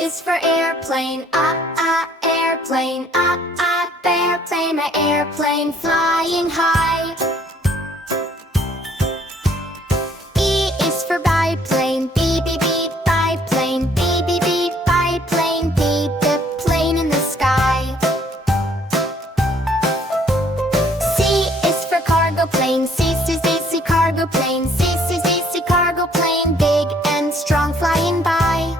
is for airplane, airplane, airplane, my airplane flying high. E is for biplane, beep, beep, beep, biplane, beep, beep, beep, biplane, beep, the plane in the sky. C is for cargo plane, C, cargo plane, C, cargo plane, big and strong flying by.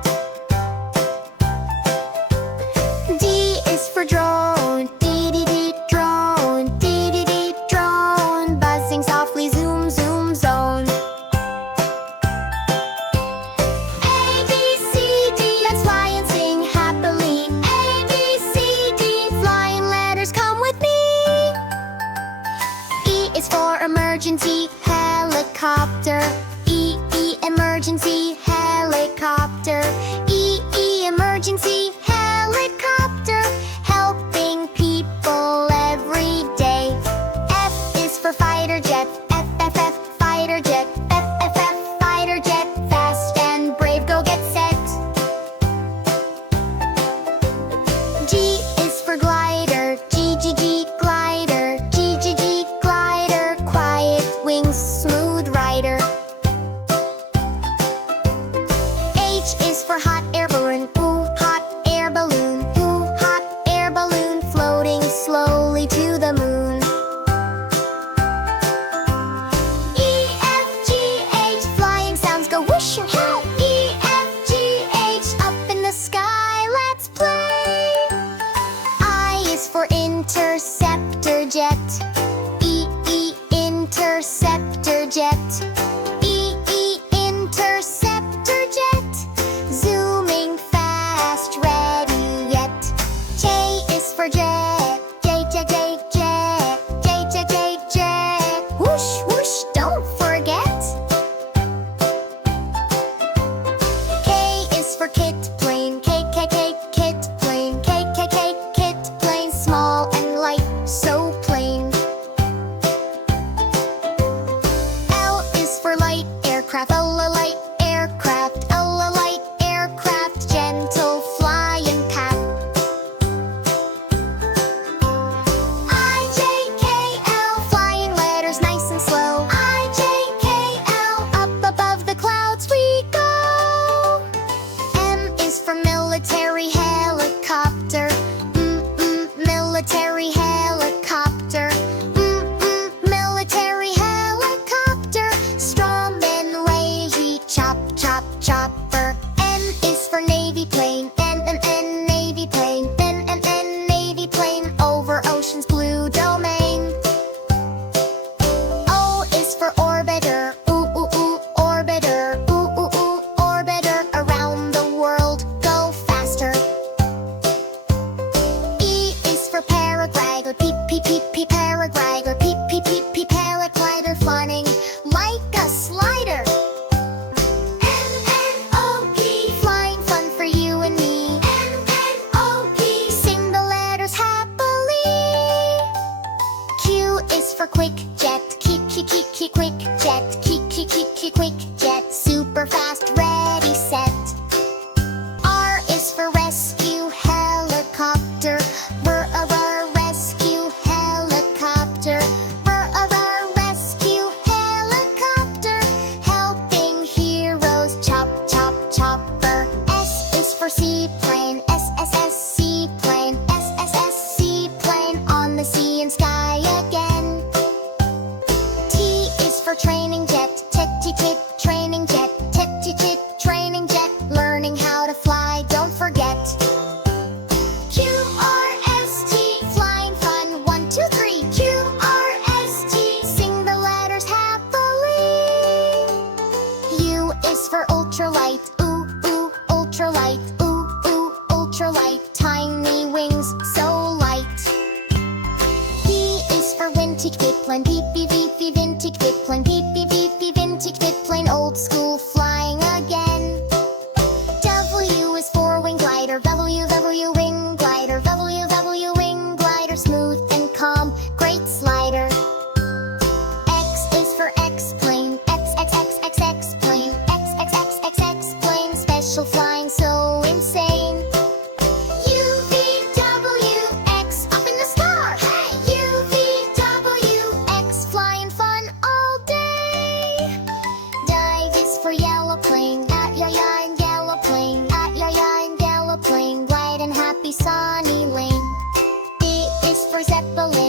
D is for drone, drone, drone, buzzing softly, zoom, zoom, zone. A, B, C, D, let's fly and sing happily. A, B, C, D, flying letters, come with me. E is for emergency, helicopter. E, emergency, helicopter. E, emergency, helicopter, helping people every day. F is for fighter jet, F, fighter jet, F, fighter jet, fast and brave, go get set. G is for glider, G, glider, G, glider, quiet wings, smooth rider. H is for hot air balloon, ooh, hot air balloon, ooh, hot air balloon, floating slowly to the moon. E, F, G, H, flying sounds go whoosh and hey. E, F, G, H, up in the sky, let's play. I is for interceptor jet, E, interceptor jet. E, interceptor jet, zooming fast, ready yet. J is for jet, J, whoosh, whoosh, don't forget. K is for kit plane, K, kit plane, K, kit plane, small and light, so plain. L is for light aircraft, light aircraft, light aircraft, gentle flying path. I, J, K, L, flying letters nice and slow. I, J, K, L, up above the clouds we go. M is for military helicopter, military helicopter, military helicopter, strong and ragey, chop, chop, chopper. N is for navy plane, N, navy plane, N, navy plane, over ocean's blue domain. O is for orbiter, orbiter, orbiter, around the world, go faster. E is for paraglider, paraglider, paraglider, flying like a slider. N-N-O-P, flying fun for you and me. N-N-O-P, sing the letters happily. Q is for quick jet, quick jet, quick jet, super fast, ready, set. R is for rescue helicopter, rescue helicopter, rescue helicopter, helping heroes, chop, chop, chopper. S is for seaplane, seaplane, seaplane, on the sea and sky again. T is for training jet, training jet, training jet, learning how to fly, don't forget. Q, R, S, T, flying fun, 1, 2, 3. Q, R, S, T, sing the letters happily. U is for ultralight, ultralight, ultralight, tiny wings, so light. V is for vintage biplane, vintage biplane, vintage biplane, old school flying again. W is for wing glider, wing glider, wing glider, smooth and calm, great slider. X is for X plane, X plane, X plane, special flying, so insane. for Zeppelin.